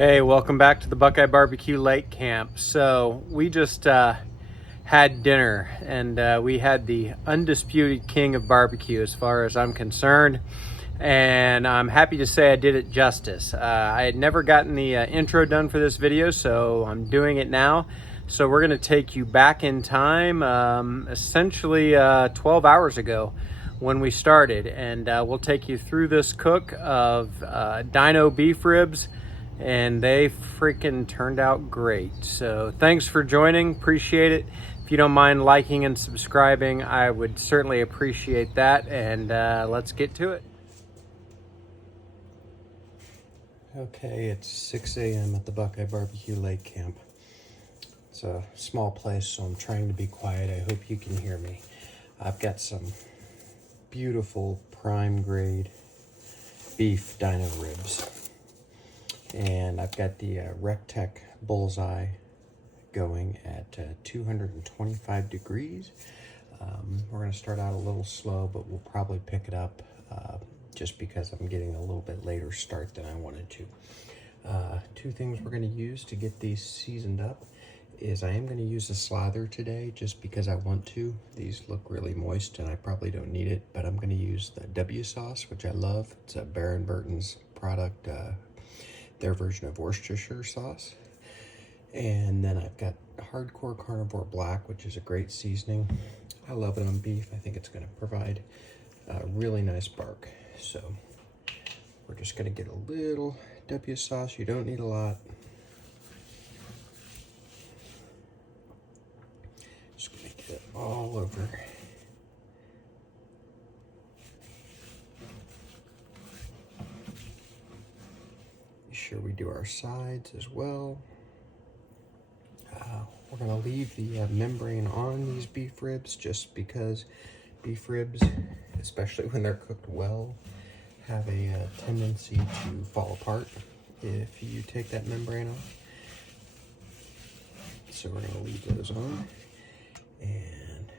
Hey, welcome back to the BuQeye BBQ Lake Camp. So we just had dinner, and we had the undisputed king of barbecue as far as I'm concerned. And I'm happy to say I did it justice. I had never gotten the intro done for this video, so I'm doing it now. So we're gonna take you back in time, essentially 12 hours ago when we started. And we'll take you through this cook of Dino beef ribs, and they freaking turned out great. So thanks for joining, appreciate it. If you don't mind liking and subscribing, I would certainly appreciate that. And let's get to it. Okay, it's 6 a.m. at the BuQeye BBQ Lake Camp. It's a small place, so I'm trying to be quiet. I hope you can hear me. I've got some beautiful prime grade beef Dino ribs. And I've got the Rectech Bullseye going at 225 degrees. We're going to start out a little slow, but we'll probably pick it up just because I'm getting a little bit later start than I wanted to. Two things we're going to use to get these seasoned up is I am going to use a slather today just because I want to. These look really moist and I probably don't need it, but I'm going to use the W sauce, which I love. It's a Baron Burton's product, their version of Worcestershire sauce. And then I've got Hardcore Carnivore Black, which is a great seasoning. I love it on beef. I think it's going to provide a really nice bark. So we're just going to get a little W sauce. You don't need a lot. Just going to get it all over. Be sure we do our sides as well. We're going to leave the membrane on these beef ribs just because beef ribs, especially when they're cooked well, have a tendency to fall apart if you take that membrane off. So we're going to leave those on, and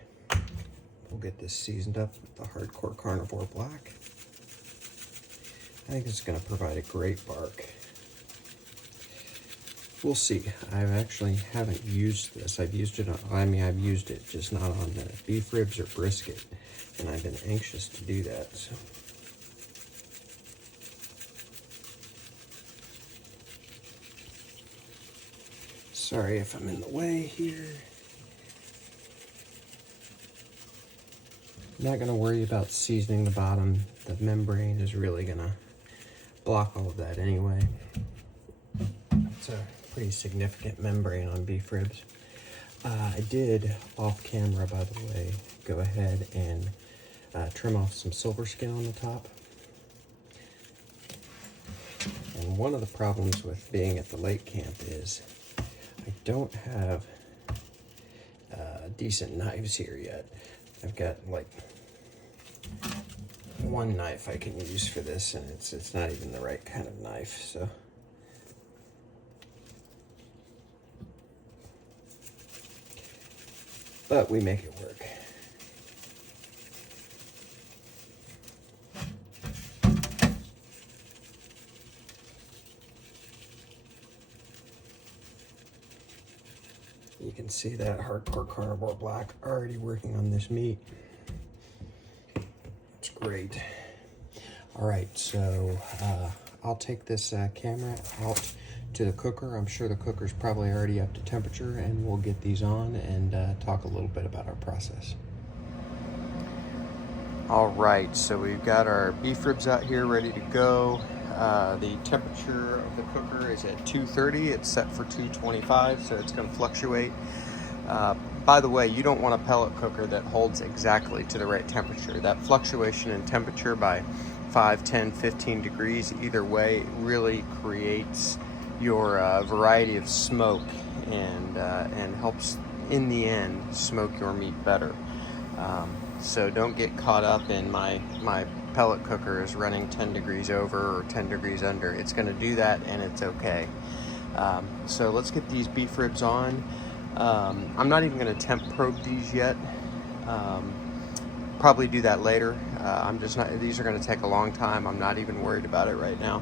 we'll get this seasoned up with the Hardcore Carnivore Black. I think it's going to provide a great bark. We'll see. I actually haven't used this. I've used it on, I've used it just not on the beef ribs or brisket, and I've been anxious to do that. So. Sorry if I'm in the way here. I'm not gonna worry about seasoning the bottom. The membrane is really gonna block all of that anyway. It's a pretty significant membrane on beef ribs. I did off camera, by the way, go ahead and trim off some silver skin on the top. And one of the problems with being at the lake camp is I don't have decent knives here yet. I've got like one knife I can use for this, and it's not even the right kind of knife, so. But we make it work. You can see that Hardcore Carnivore Black already working on this meat. It's great. All right, so I'll take this camera out to the cooker. I'm sure the cooker's probably already up to temperature, and we'll get these on and talk a little bit about our process. All right, so we've got our beef ribs out here ready to go. The temperature of the cooker is at 230. It's set for 225, so it's going to fluctuate. By the way, you don't want a pellet cooker that holds exactly to the right temperature. That fluctuation in temperature by 5, 10, 15 degrees either way really creates your variety of smoke and helps in the end smoke your meat better. So don't get caught up in my pellet cooker is running 10 degrees over or 10 degrees under. It's going to do that, and it's okay. So let's get these beef ribs on. I'm not even going to temp probe these yet. Probably do that later. I'm just not. These are going to take a long time. I'm not even worried about it right now.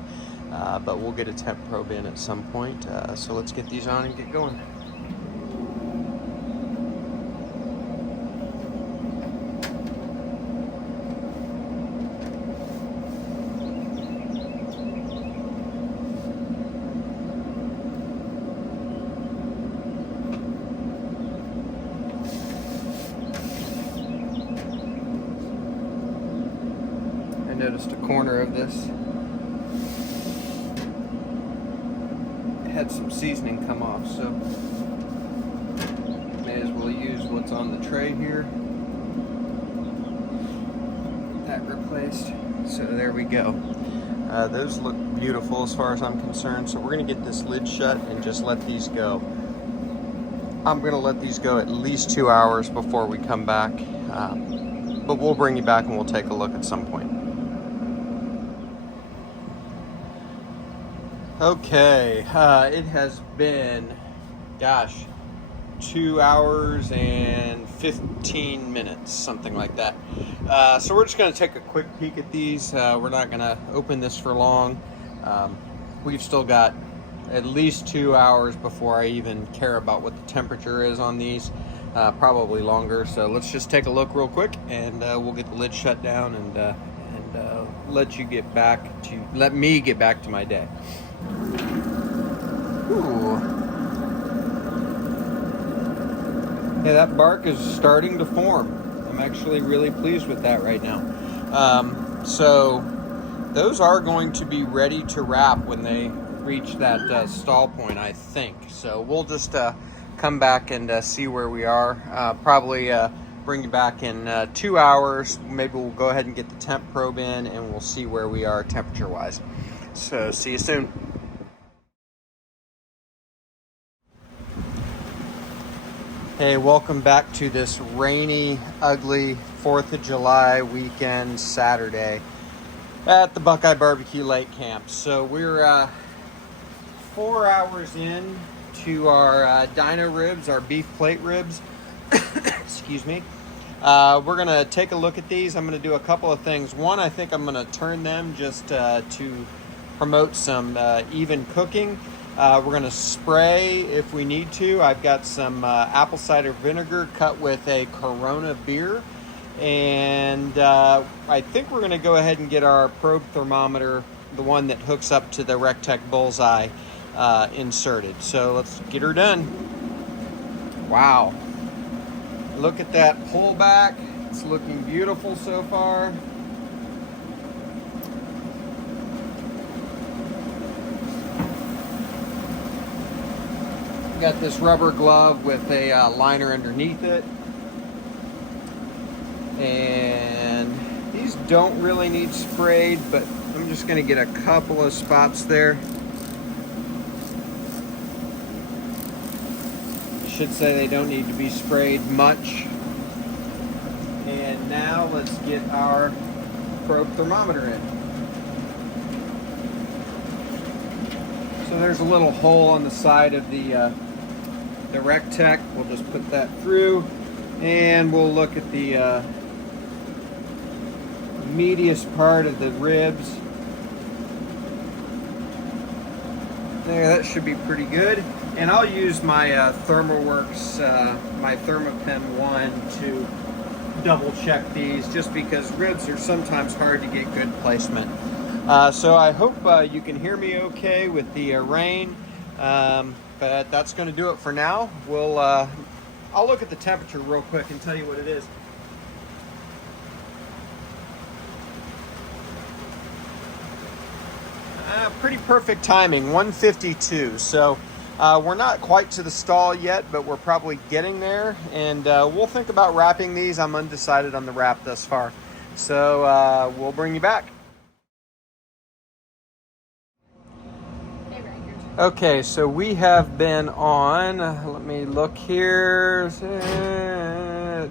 but we'll get a temp probe in at some point. So let's get these on and get going. Noticed a corner of this had some seasoning come off, so may as well use what's on the tray here. That replaced. So there we go. Those look beautiful as far as I'm concerned, so we're going to get this lid shut and just let these go. I'm going to let these go at least 2 hours before we come back, but we'll bring you back and we'll take a look at some point. Okay, it has been, gosh, 2 hours and 15 minutes, something like that. So we're just going to take a quick peek at these. We're not going to open this for long. We've still got at least 2 hours before I even care about what the temperature is on these, probably longer. So let's just take a look real quick, and we'll get the lid shut down and let me get back to my day. Ooh. Yeah, that bark is starting to form. I'm actually really pleased with that right now. So those are going to be ready to wrap when they reach that stall point, I think. So we'll just come back and see where we are. Probably bring you back in 2 hours. Maybe we'll go ahead and get the temp probe in, and we'll see where we are temperature-wise. So see you soon. Hey, welcome back to this rainy, ugly 4th of July weekend Saturday at the BuQeye BBQ Lake Camp. So we're 4 hours in to our Dino ribs, our beef plate ribs. Excuse me. We're going to take a look at these. I'm going to do a couple of things. One, I think I'm going to turn them just to promote some even cooking. We're going to spray if we need to. I've got some apple cider vinegar cut with a Corona beer. And I think we're going to go ahead and get our probe thermometer, the one that hooks up to the Rectech Bullseye, inserted. So let's get her done. Wow. Look at that pullback. It's looking beautiful so far. Got this rubber glove with a liner underneath it. And these don't really need sprayed, but I'm just going to get a couple of spots there. I should say they don't need to be sprayed much. And now let's get our probe thermometer in. So there's a little hole on the side of the Rectech. We'll just put that through, and we'll look at the meatiest part of the ribs. There, that should be pretty good. And I'll use my ThermoWorks, my ThermoPen 1 to double check these, just because ribs are sometimes hard to get good placement. So I hope you can hear me okay with the rain. But that's going to do it for now. I'll look at the temperature real quick and tell you what it is. Pretty perfect timing, 1:52. So we're not quite to the stall yet, but we're probably getting there. And we'll think about wrapping these. I'm undecided on the wrap thus far. So we'll bring you back. Okay, so we have been on, let me look here,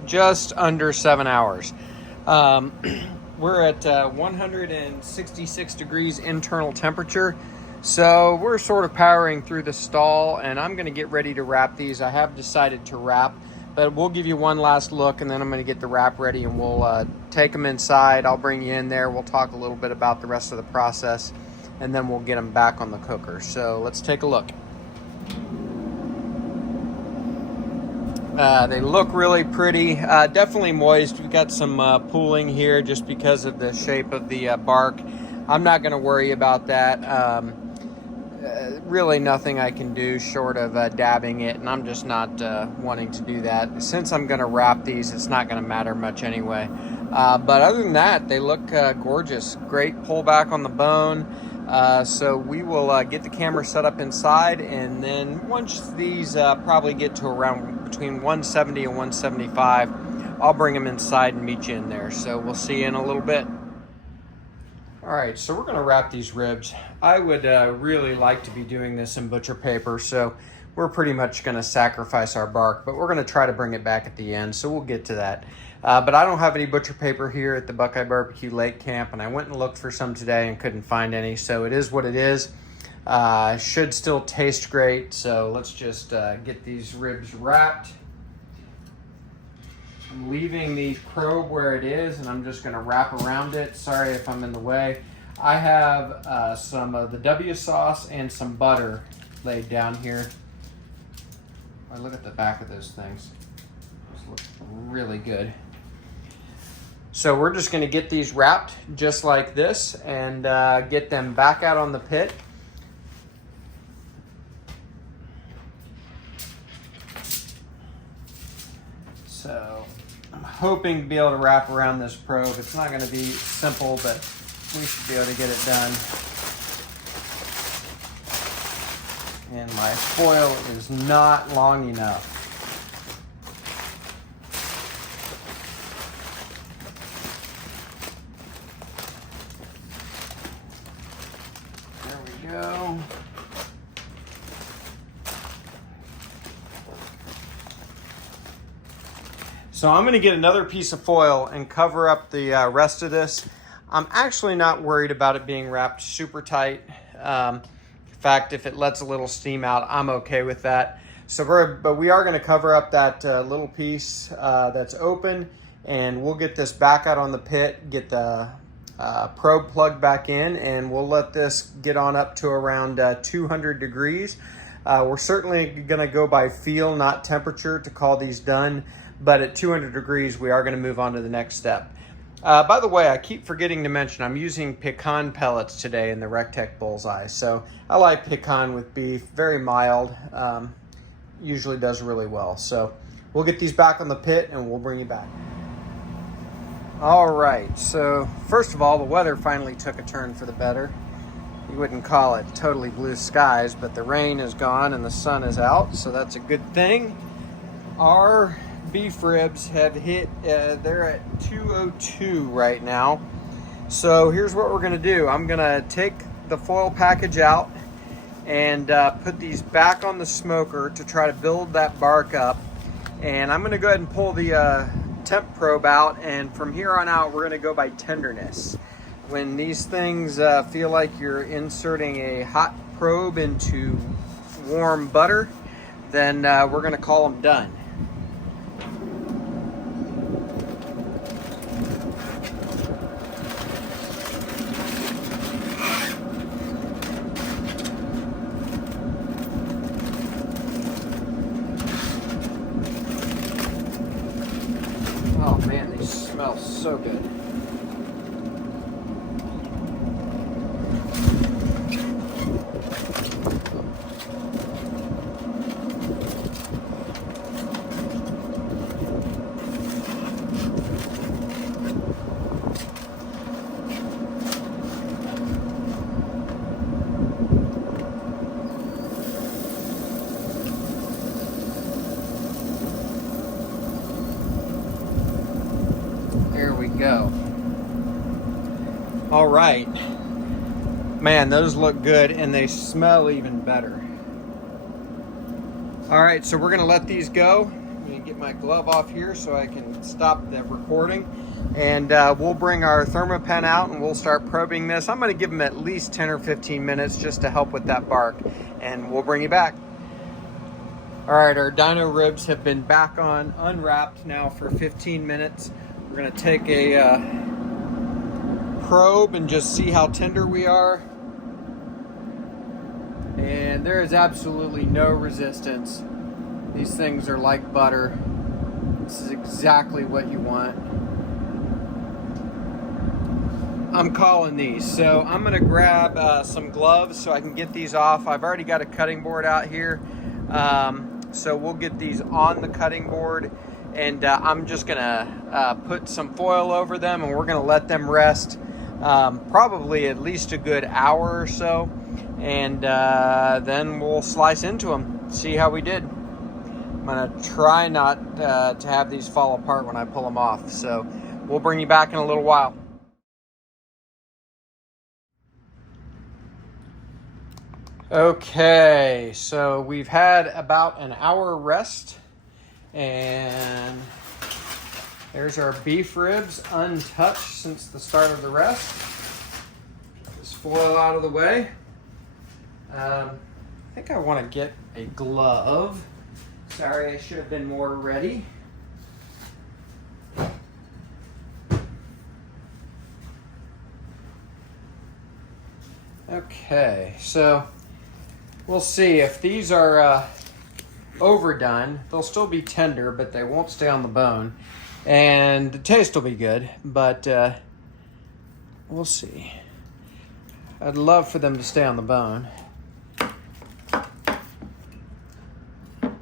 just under 7 hours. We're at 166 degrees internal temperature, so we're sort of powering through the stall, and I'm going to get ready to wrap these. I have decided to wrap, but we'll give you one last look, and then I'm going to get the wrap ready, and we'll take them inside. I'll bring you in there. We'll talk a little bit about the rest of the process. and then we'll get them back on the cooker. So let's take a look. They look really pretty, definitely moist. We've got some pooling here just because of the shape of the bark. I'm not going to worry about that. Really nothing I can do short of dabbing it, and I'm just not wanting to do that. Since I'm going to wrap these, it's not going to matter much anyway. But other than that, they look gorgeous. Great pullback on the bone. So we will get the camera set up inside, and then once these probably get to around between 170 and 175, I'll bring them inside and meet you in there. So we'll see you in a little bit. All right, so we're gonna wrap these ribs. I would really like to be doing this in butcher paper, so we're pretty much gonna sacrifice our bark, but we're gonna try to bring it back at the end, so we'll get to that. But I don't have any butcher paper here at the BuQeye BBQ Lake Camp, and I went and looked for some today and couldn't find any, so it is what it is. Should still taste great, so let's just get these ribs wrapped. I'm leaving the probe where it is, and I'm just gonna wrap around it. Sorry if I'm in the way. I have some of the W sauce and some butter laid down here. Oh, look at the back of those things. Those look really good. So we're just gonna get these wrapped just like this and get them back out on the pit. So I'm hoping to be able to wrap around this probe. It's not going to be simple, but we should be able to get it done. And my foil is not long enough. There we go. So I'm going to get another piece of foil and cover up the rest of this. I'm actually not worried about it being wrapped super tight. In fact, if it lets a little steam out, I'm okay with that. But we are going to cover up that little piece that's open, and we'll get this back out on the pit, get the probe plugged back in, and we'll let this get on up to around 200 degrees. We're certainly going to go by feel, not temperature, to call these done. But at 200 degrees, we are going to move on to the next step. By the way, I keep forgetting to mention I'm using pecan pellets today in the Rectech Bullseye. So I like pecan with beef, very mild, usually does really well. So we'll get these back on the pit and we'll bring you back. All right, so first of all, the weather finally took a turn for the better. You wouldn't call it totally blue skies, but the rain is gone and the sun is out, so that's a good thing. Our beef ribs have hit, they're at 202 right now. So here's what we're gonna do. I'm gonna take the foil package out and put these back on the smoker to try to build that bark up. And I'm gonna go ahead and pull the temp probe out, and from here on out, we're gonna go by tenderness. When these things feel like you're inserting a hot probe into warm butter, then we're gonna call them done. Oh man, they smell so good. There we go. All right. Man, those look good and they smell even better. All right, so we're gonna let these go. I'm gonna get my glove off here so I can stop the recording. And we'll bring our thermopen out and we'll start probing this. I'm gonna give them at least 10 or 15 minutes just to help with that bark, and we'll bring you back. All right, our dino ribs have been back on unwrapped now for 15 minutes. We're gonna take a probe and just see how tender we are. and there is absolutely no resistance. These things are like butter. This is exactly what you want. I'm calling these. So I'm gonna grab some gloves so I can get these off. I've already got a cutting board out here. So we'll get these on the cutting board, and I'm just gonna put some foil over them, and we're gonna let them rest probably at least a good hour or so, and then we'll slice into them, see how we did. I'm gonna try not to have these fall apart when I pull them off, so we'll bring you back in a little while. Okay, so we've had about an hour rest, and there's our beef ribs untouched since the start of the rest. Get this foil out of the way. I think I want to get a glove. Sorry, I should have been more ready. Okay, so we'll see if these are overdone. They'll still be tender, but they won't stay on the bone. And the taste will be good, but we'll see. I'd love for them to stay on the bone.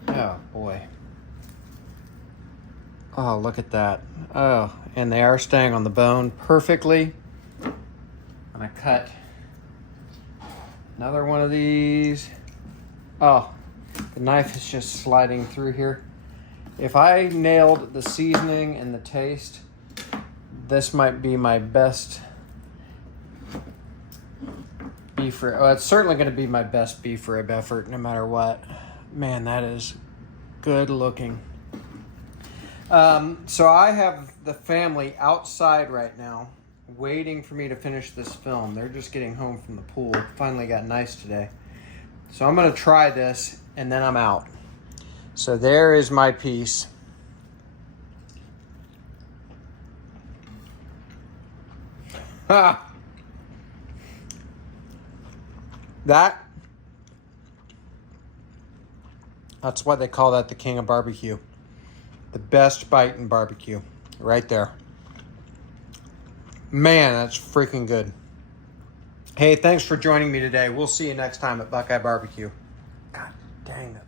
Oh, boy. Oh, look at that. Oh, and they are staying on the bone perfectly. I'm gonna cut another one of these. Oh, the knife is just sliding through here. If I nailed the seasoning and the taste, this might be my best beef rib. Oh, it's certainly going to be my best beef rib effort, no matter what. Man, that is good looking. So I have the family outside right now, waiting for me to finish this film. They're just getting home from the pool. Finally got nice today. So I'm going to try this, and then I'm out. So there is my piece. Ha! That's why they call that the king of barbecue. The best bite in barbecue. Right there. Man, that's freaking good. Hey, thanks for joining me today. We'll see you next time at BuQeye BBQ. God dang it.